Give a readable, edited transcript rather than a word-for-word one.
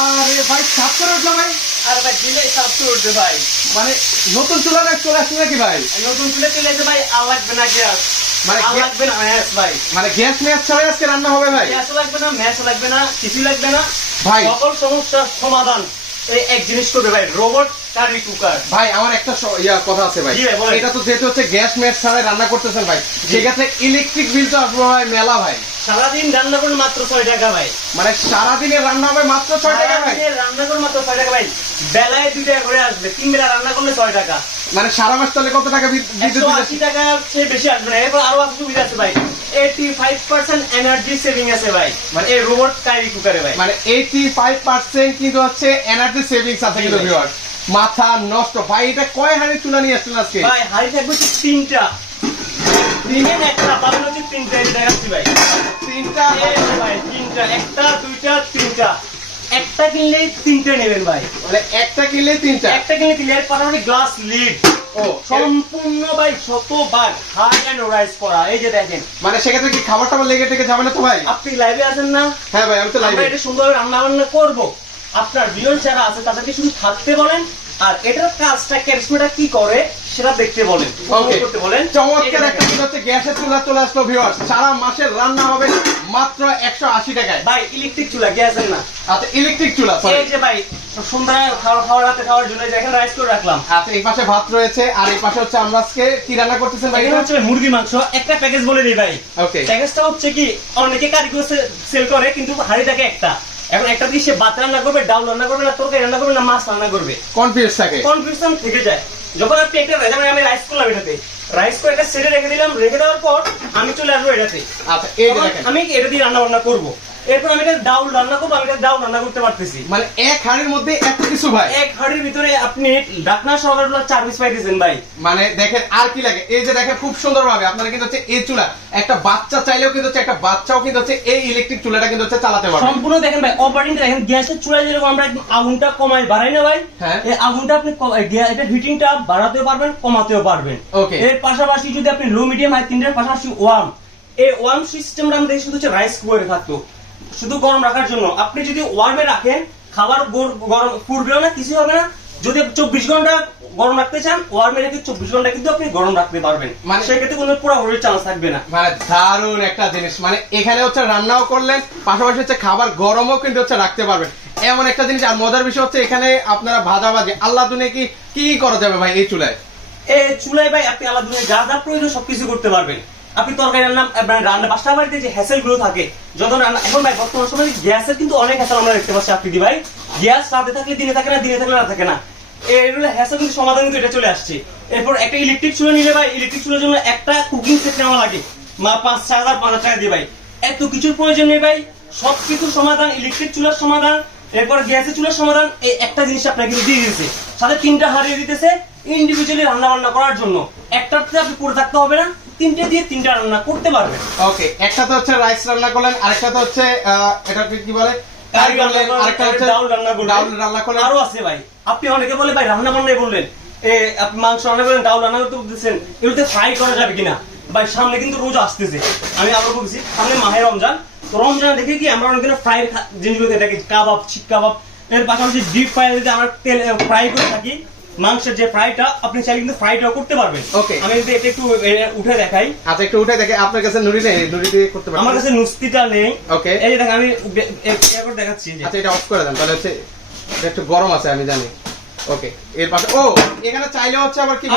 আরে ভাই সাফ করে উঠলো ভাই। আর ভাই দিলে সাফ করে উঠবে ভাই। মানে নতুন চুলা চলে আসছে নাকি ভাই? নতুন চুলে চলে এসে ভাই আর লাগবে না গ্যাস, মানে আর লাগবে না ম্যাচ ভাই। মানে গ্যাস ম্যাচ ছাড়াই আজকে রান্না হবে ভাই? গ্যাস লাগবে না, ম্যাচ লাগবে না, কিছু লাগবে না ভাই সকল সমস্যার সমাধান এই এক জিনিস করবে ভাই, রোবট কারি কুকার। ভাই আমার একটা কথা আছে ভাই, জি ভাই, বলেন। এটা তো যেহেতু হচ্ছে গ্যাস ম্যাচ ছাড়াই রান্না করতেছেন ভাই, সেক্ষেত্রে ইলেকট্রিক বিল তো আসবে ভাই মেলা ভাই। সারাদিন রান্না করুন মাত্র 6 টাকা ভাই। মানে সারাদিনের রান্না হবে মাত্র 6 টাকা ভাই? সারাদিনের রান্না করুন মাত্র 6 টাকা ভাই। বেলায় 2 টাকা করে আসবে, 3 বেলা রান্না করলে 6 টাকা। মানে সারা মাস তাহলে কত টাকা বিদ্যুৎ বিল? 180 টাকা চেয়ে বেশি আসবে না। এরপর আরো আছে সুবিধা আছে ভাই, 85% এনার্জি সেভিং আছে ভাই, মানে এই রোবট কারি কুকারে ভাই। মানে 85% কিন্তু হচ্ছে এনার্জি সেভিংস আছে কিন্তু ভিউয়ার্স। মাথা নষ্ট ভাই। এটা কয় হাঁড়ি চুলা নিয়ে আসছেন আজকে? ভাই হাড়ি থাকবে হচ্ছে 3টা, দিনে একটা পাবেন হচ্ছে 3টা। এটা দেখাচ্ছি ভাই, 3টা এই যে ভাই 3টা, 1টা 2টা 3টা। একটা কিনলেই 3টে নেবেন ভাই। মানে একটা কিনলে 3টা? একটা কিনলে ক্লিয়ার পাশাপাশি গ্লাস লিড ও সম্পূর্ণ ভাই শতবার হাই এন্ড রাইস করা। এই যে দেখেন, মানে সেক্ষেত্রে কি খাবার টাবার লেগে টেগে যাবে না তো ভাই? আপনি লাইভে আছেন না? হ্যাঁ ভাই আমি তো আমরা লাইভে। এটা সুন্দরভাবে রান্না বান্না করবো। আপনার ভিউয়ার যারা আছে তাদেরকে শুধু থাকতে বলেন, আর এটার কাজটা ক্যারিশমাটা কি করে সেটা দেখতে বলেন, ওকে করতে বলেন। চমৎকার একটা কিন্তু হচ্ছে গ্যাসের চুলা চলে আসলো ভিউয়ার্স। সারা মাসের রান্না হবে মাত্র 180 টাকায়। ভাই ইলেকট্রিক চুলা, গ্যাসের না। আচ্ছা ইলেকট্রিক চুলা এই যে ভাই সন্ধ্যায় খাওয়ার রাতে খাওয়ার জন্য দেখেন রাইস করে রাখলাম। আচ্ছা এই পাশে ভাত রয়েছে, আর এই পাশে হচ্ছে আমরা আজকে কি রান্না করতেছেন ভাই? এখানে হচ্ছে মুরগি মাংস। একটা প্যাকেজ বলে দিই ভাই, ওকে প্যাকেজটা হচ্ছে কি অনেকে কারিগর সেল করে কিন্তু হাড়ি থাকে একটা। এখন একটা দিয়ে সে ভাত রান্না করবে, ডাল রান্না করবে, না তরকারি রান্না করবে, না মাছ রান্না করবে, কনফিউজ থাকে, কনফিউশন থেকে যায়। যখন আপনি একটা যেমন আমি রাইস করলাম, এটাতে রাইস করে একটা সেটে রেখে দিলাম, রেখে দেওয়ার পর আমি চলে আসবো এটাতে। আচ্ছা এই যে দেখেন আমি এটা দিয়ে রান্না বান্না করবো, এরপর আমি এটা ডাউল রান্না করবো, আমি এটা ডাউল রান্না করতে পারতেছি। মানে এক হাঁড়ির মধ্যে এত কিছু ভাই। এক হাড়ির ভিতরে আপনি ঢাকনা সহকারে 4 পিস পাইতেছেন ভাই। মানে দেখেন আর কি লাগে, এই যে দেখেন খুব সুন্দর ভাবে আপনারা কিন্তু হচ্ছে এই চুলা একটা বাচ্চা চাইলেও কিন্তু হচ্ছে, একটা বাচ্চাও কিন্তু হচ্ছে এই ইলেকট্রিক চুলাটা কিন্তু হচ্ছে চালাতে পারবে সম্পূর্ণ। দেখেন ভাই অপারেটিংটা দেখেন, গ্যাসের চুলায় যেরকম আমরা আগুনটা কমাই বাড়াই না ভাই, হ্যাঁ। এই আগুনটা আপনি এটা হিটিংটা বাড়াতেও পারবেন, কমাতেও পারবেন। ওকে। এর পাশাপাশি যদি আপনি লো মিডিয়াম হাই তিনটার পাশাপাশি ওয়ার্ম, এই ওয়ার্ম সিস্টেমটা আমাদের শুধু হচ্ছে রাইস কুকারে থাকতো শুধু গরম রাখার জন্য। আপনি যদি ওয়ার্মে রাখেন খাবার গরম পুড়বেও না, কিছু হবে না। যদি 24 ঘন্টা গরম রাখতে চান, ওয়ার্মে রেখে 24 ঘন্টা কিন্তু আপনি গরম রাখতে পারবেন, মানে সেক্ষেত্রে কোনো পুরো হওয়ার চান্স থাকবে না। মানে দারুণ একটা জিনিস। মানে এখানে হচ্ছে রান্নাও করলেন, পাশাপাশি হচ্ছে খাবার গরমও কিন্তু হচ্ছে রাখতে পারবেন, এমন একটা জিনিস। আর মজার বিষয় হচ্ছে এখানে আপনারা ভাজাভাজি আল্লাহ দুনিয়া কি করা যাবে ভাই এই চুলায়? এই চুলায় ভাই আপনি আলাদা যা যা প্রয়োজন সবকিছু করতে পারবেন। আপনি তরকারি রান্না বাসা বাড়িতে যে হ্যাসেল গুলো থাকে যখন রান্না, এখন ভাই বর্তমান সময় গ্যাসের কিন্তু অনেক হ্যাসেল আমরা দেখতে পাচ্ছি। আপনি ভাই গ্যাস রাতে থাকলে দিনে থাকে না, দিনে থাকলে রাত থাকে না, এগুলো হ্যাসেল কিন্তু সমাধান কিন্তু এটা চলে আসছে। এরপর একটা ইলেকট্রিক চুলা নিলে ভাই, ইলেকট্রিক চুলার জন্য একটা কুকিং সেট নেওয়া লাগে 5,000 টাকা দিয়ে ভাই। এত কিছুর প্রয়োজন নেই ভাই, সবকিছুর সমাধান ইলেকট্রিক চুলার সমাধান। এরপর গ্যাসের চুলার সমাধান, এই একটা জিনিস আপনাকে কিন্তু দিয়ে দিতেছে, সাথে 3টা হারিয়ে দিতেছে ইন্ডিভিজুয়ালি রান্না বান্না করার জন্য। একটাতে আপনি পড়ে থাকতে হবে না, 3টে দিয়ে 3টা রান্না করতে পারবেন। ওকে, একটা তো হচ্ছে রাইস রান্না করলেন, আরেকটা তো হচ্ছে এটা কি বলে কারি করলেন, আরেকটা হচ্ছে ডাউল রান্না করলেন, ডাউল রান্না করলেন। আরো আছে ভাই। আপনি অনেকে বলে ভাই রান্না বান্নাই বললেন, আপনি মাংস রান্না করলেন, ডাউল রান্না করতে বলতেছেন, এগুলোতে ফ্রাই করা যাবে কিনা ভাই? সামনে কিন্তু রোজা আসতেছে, আমি আবার বলছি সামনে মাহে রমজান, তো রমজান দেখে কি আমরা অনেক ফ্রাই জিনিসগুলো দেখি, কাবাব, শিক কাবাব, এর পাশাপাশি ডিপ ফ্রাই যদি আমরা তেল ফ্রাই করে থাকি, মাংসের যে ফ্রাইটা আপনি চাইলে কিন্তু ফ্রাইটাও করতে পারবেন। ওকে, আমি যদি এটা একটু উঠে দেখাই। আচ্ছা একটু উঠে দেখে, আপনার কাছে নুড়ি নেই? নুড়ি দিয়ে করতে পারবেন? আমার কাছে নুস্তিটা নেই। ওকে, এই যে দেখেন আমি দেখাচ্ছি। আচ্ছা এটা অফ করে দেন, তাহলে হচ্ছে এটা একটু গরম আছে আমি জানি। ওকে, এর পাশে ও এখানে চাইলে হচ্ছে আবার কি